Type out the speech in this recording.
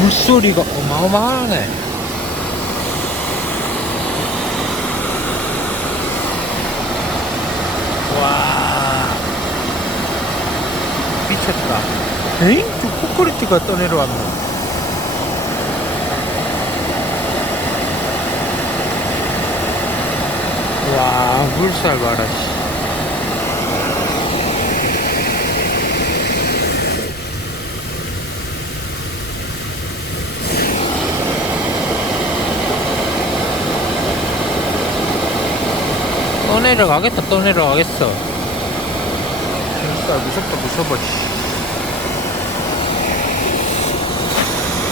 물소리가 어마어마하네. 와, 미쳤다. 에잉? 저 콘크리트가 떠내려왔네. 와, 물살 봐라, 씨. 떠내려가겠다, 떠내려가겠어. 물살 무섭다, 무서워, 씨.